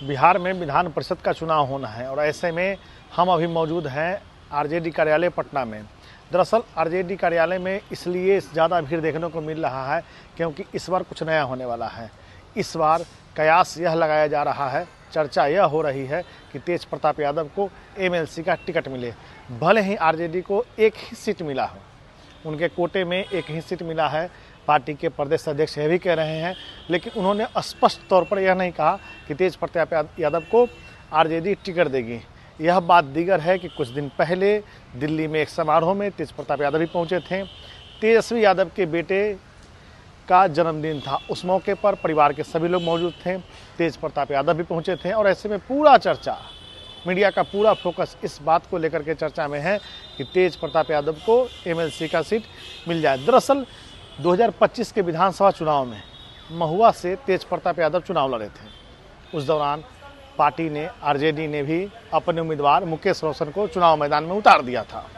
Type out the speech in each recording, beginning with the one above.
बिहार में विधान परिषद का चुनाव होना है और ऐसे में हम अभी मौजूद हैं आरजेडी कार्यालय पटना में। दरअसल आरजेडी कार्यालय में इसलिए ज़्यादा भीड़ देखने को मिल रहा है क्योंकि इस बार कुछ नया होने वाला है। इस बार कयास यह लगाया जा रहा है, चर्चा यह हो रही है कि तेज प्रताप यादव को एमएलसी का टिकट मिले। भले ही आरजेडी को एक ही सीट मिला हो, उनके कोटे में एक ही सीट मिला है, पार्टी के प्रदेश अध्यक्ष यह भी कह रहे हैं, लेकिन उन्होंने स्पष्ट तौर पर यह नहीं कहा कि तेज प्रताप यादव को आरजेडी टिकट देगी। यह बात दीगर है कि कुछ दिन पहले दिल्ली में एक समारोह में तेज प्रताप यादव भी पहुंचे थे। तेजस्वी यादव के बेटे का जन्मदिन था, उस मौके पर परिवार के सभी लोग मौजूद थे, तेज प्रताप यादव भी पहुंचे थे और ऐसे में पूरा चर्चा, मीडिया का पूरा फोकस इस बात को लेकर के चर्चा में है कि तेज प्रताप यादव को एमएलसी का सीट मिल जाए। दरअसल 2025 के विधानसभा चुनाव में महुआ से तेज प्रताप यादव चुनाव लड़े थे। उस दौरान पार्टी ने, आरजेडी ने भी अपने उम्मीदवार मुकेश रोशन को चुनाव मैदान में उतार दिया था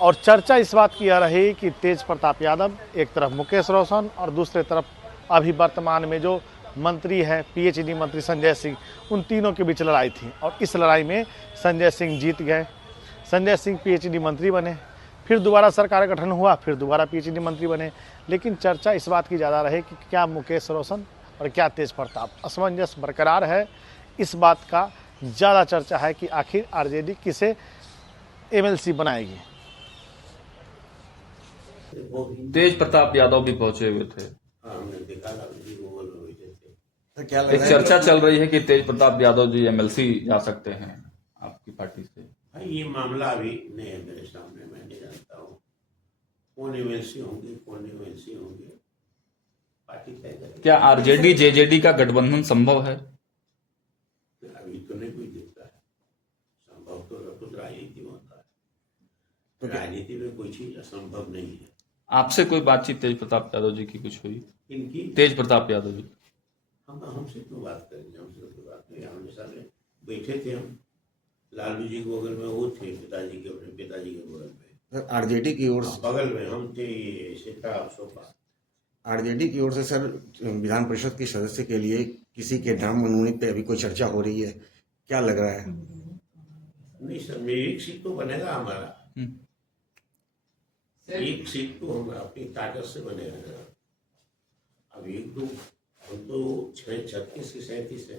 और चर्चा इस बात की आ रही कि तेज प्रताप यादव एक तरफ मुकेश रोशन और दूसरे तरफ अभी वर्तमान में जो मंत्री है पीएचडी मंत्री संजय सिंह, उन तीनों के बीच लड़ाई थी और इस लड़ाई में संजय सिंह जीत गए। संजय सिंह पीएचडी मंत्री बने, फिर दोबारा सरकार गठन हुआ, फिर दोबारा पीएचडी मंत्री बने। लेकिन चर्चा इस बात की ज़्यादा रही कि क्या मुकेश रोशन और क्या तेज प्रताप, असमंजस बरकरार है। इस बात का ज़्यादा चर्चा है कि आखिर आरजेडी किसे एमएलसी बनाएगी। तेज प्रताप यादव भी पहुंचे हुए थे। तो क्या लग एक रहा है चर्चा चल रही है कि तेज प्रताप यादव जी एमएलसी जा सकते हैं आपकी पार्टी से। भाई ये मामला अभी नहीं है मेरे सामने, मैं नहीं जानता हूँ कौन एमएलसी होंगे, कौन एमएलसी होंगे, पार्टी तय करेगी। क्या आरजेडी जेजेडी का गठबंधन संभव है? अभी तो नहीं कोई देखता है, संभव तो कुछ राजनीति में होता है, तो राजनीति में कोई चीज असंभव नहीं है। आपसे कोई बातचीत तेज प्रताप यादव जी की कुछ हुई? इनकी तेज प्रताप यादव जी हमसे क्यों बात करेंगे, हमसे तो बात नहीं। हमेशा में बैठे थे हम, लालू जी के बगल में वो थे, पिताजी के, अपने पिताजी के बगल में, आरजेडी की ओर से, बगल में हम थे, ऐसे था सोफा। आरजेडी की ओर से सर विधान परिषद के सदस्य के लिए किसी के नाम मनूने पे अभी कोई चर्चा हो रही है, क्या लग रहा है? नहीं सर, मेरी एक सीट तो बनेगा हमारा, एक सीट तो हम अपनी ताकत से बनेगा। अब एक दो हम तो 36 की 37 है।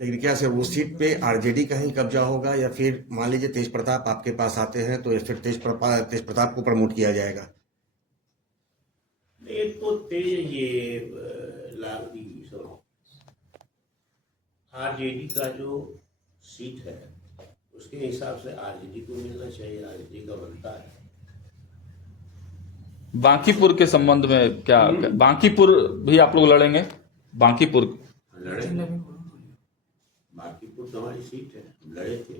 लेकिन क्या सर उस सीट पे आरजेडी का ही कब्जा होगा या फिर मान लीजिए तेज प्रताप आपके पास आते हैं तो फिर तेज प्रताप को प्रमोट किया जाएगा? एक तो तेज ये लालू आरजेडी का जो सीट है उसके हिसाब से आरजेडी को मिलना चाहिए, आरजेडी का बनता है। बांकीपुर के संबंध में क्या, बांकीपुर भी आप लोग लड़ेंगे? बांकीपुर लड़े, बांकीपुर तो हमारी सीट है, हम लड़े थे।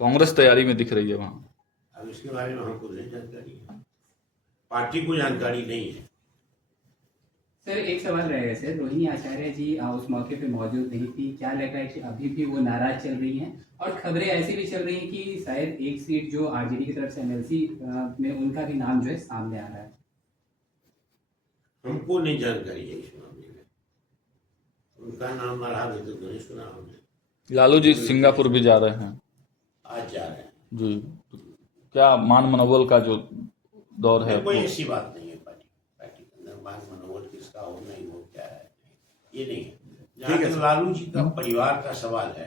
कांग्रेस तैयारी में दिख रही है वहां। अब इसके बारे में हमको नहीं जानकारी है, पार्टी को जानकारी नहीं है। सर एक सवाल रहेगा सर, रोहिणी आचार्य जी उस मौके पे मौजूद नहीं थी, क्या लग रहा है कि अभी भी वो नाराज चल रही हैं? और खबरें ऐसी भी चल रही हैं कि शायद एक सीट जो आरजेडी की तरफ से एमएलसी में उनका भी नाम जो है सामने आ रहा है। हमको नहीं जानकारी है इस मामले में, उनका नाम आ रहा है तो नहीं सुना हमने। लालू जी सिंगापुर भी जा रहे हैं आज जा रहे हैं जी, क्या मान मनोबल का जो दौर है? कोई ऐसी बात नहीं है, पार्टी के अंदर मान मनोबल किसका हो नहीं हो क्या है ये नहीं है। जहाँ तक लालू जी का परिवार का सवाल है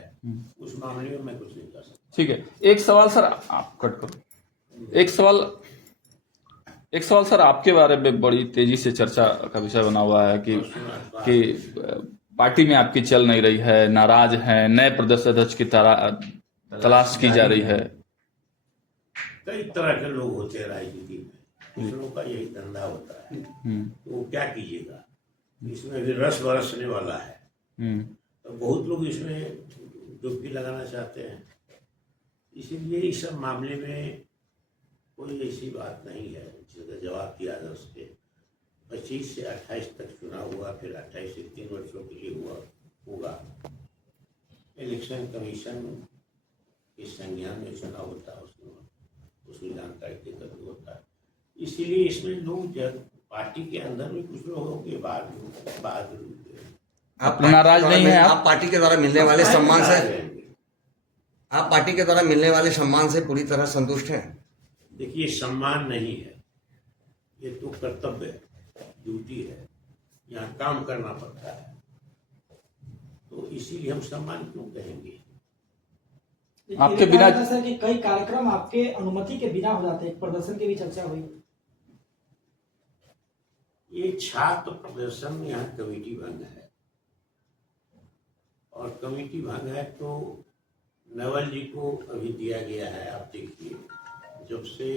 उस मामले में मैं कुछ नहीं कर सकता। ठीक है, एक सवाल सर, आप कट करो। एक सवाल सर, आपके बारे में बड़ी तेजी से चर्चा का विषय बना हुआ है कि पार्टी में आपकी चल नहीं रही है, नाराज हैं, नए प्रदेश अध्यक्ष की तलाश की जा रही है। कई तरह के लोग होते हैं राजनीति में, कुछ लोगों का यही धंधा होता है, तो वो क्या कीजिएगा, इसमें भी रस बरसने वाला है, तो बहुत लोग इसमें डुबकी लगाना चाहते हैं। इसीलिए इस सब मामले में कोई ऐसी बात नहीं है जिसका जवाब दिया जा सके। 25 से 28 तक चुनाव हुआ, फिर 28 से 3 वर्षों के लिए होगा। इलेक्शन कमीशन के संज्ञान में चुनाव होता है, उसकी जानकारी देकर होता है। इसीलिए इसमें लोग जब पार्टी के अंदर भी कुछ लोग होंगे, बाहर भी होंगे, आप नाराज नहीं है आप? पार्टी के द्वारा मिलने वाले सम्मान से, आप पार्टी के द्वारा मिलने वाले सम्मान से पूरी तरह संतुष्ट हैं? देखिए, सम्मान नहीं है, ये तो कर्तव्य है, ड्यूटी है, यहाँ काम करना पड़ता है, तो इसीलिए हम सम्मान क्यों कहेंगे। आपके बिना सर कि कई कार्यक्रम आपके अनुमति के बिना हो जाते हैं, प्रदर्शन की भी चर्चा हुई। ये छात्र प्रदर्शन यहाँ कमेटी भंग है, और कमेटी भंग है तो नवल जी को अभी दिया गया है। आप देखिए, जब से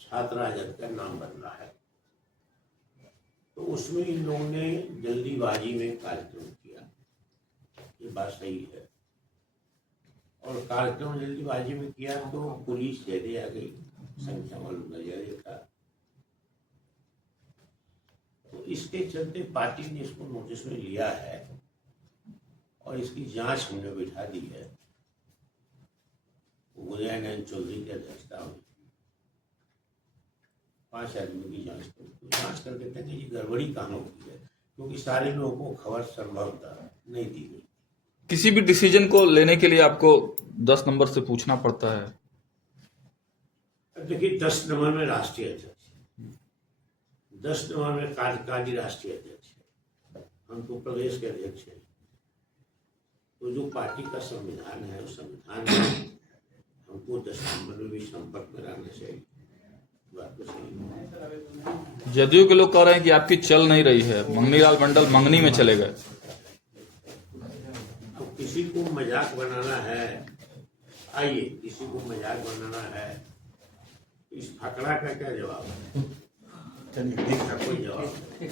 छात्र राजद का नाम बदला है तो उसमें इन लोगों ने जल्दीबाजी में कार्यक्रम किया, ये बात सही है, और कार्यक्रम जल्दीबाजी में किया तो पुलिस ज्यादा आ गई, संख्या मालूम नजर था, तो इसके चलते पार्टी ने इसको नोटिस में लिया है और इसकी जांच हमने बिठा दी है। उदयनारायण चौधरी की अध्यक्षता में 5 आदमी की जांच करके कहते हैं कि गड़बड़ी कहाँ होती है, क्योंकि सारे लोगों को खबर संभवतः नहीं दी गई। किसी भी डिसीजन को लेने के लिए आपको 10 नंबर से पूछना पड़ता है। देखिए, 10 नंबर में राष्ट्रीय अध्यक्ष है, 10 नंबर में कार्यकारी राष्ट्रीय अध्यक्ष है, हम तो प्रदेश के अध्यक्ष हैं, तो जो पार्टी का संविधान है उस संविधान में हमको 10 नंबर में भी संपर्क में रहना चाहिए। बात तो सही है। जदयू के लोग कह रहे हैं कि आपकी चल नहीं रही है, मंगनीलाल मंडल मंगनी में चले गए। अब किसी को मजाक बनाना है, आइए, किसी को मजाक बनाना है, इस फकड़ा का क्या जवाब है? इसका कोई जवाब नहीं।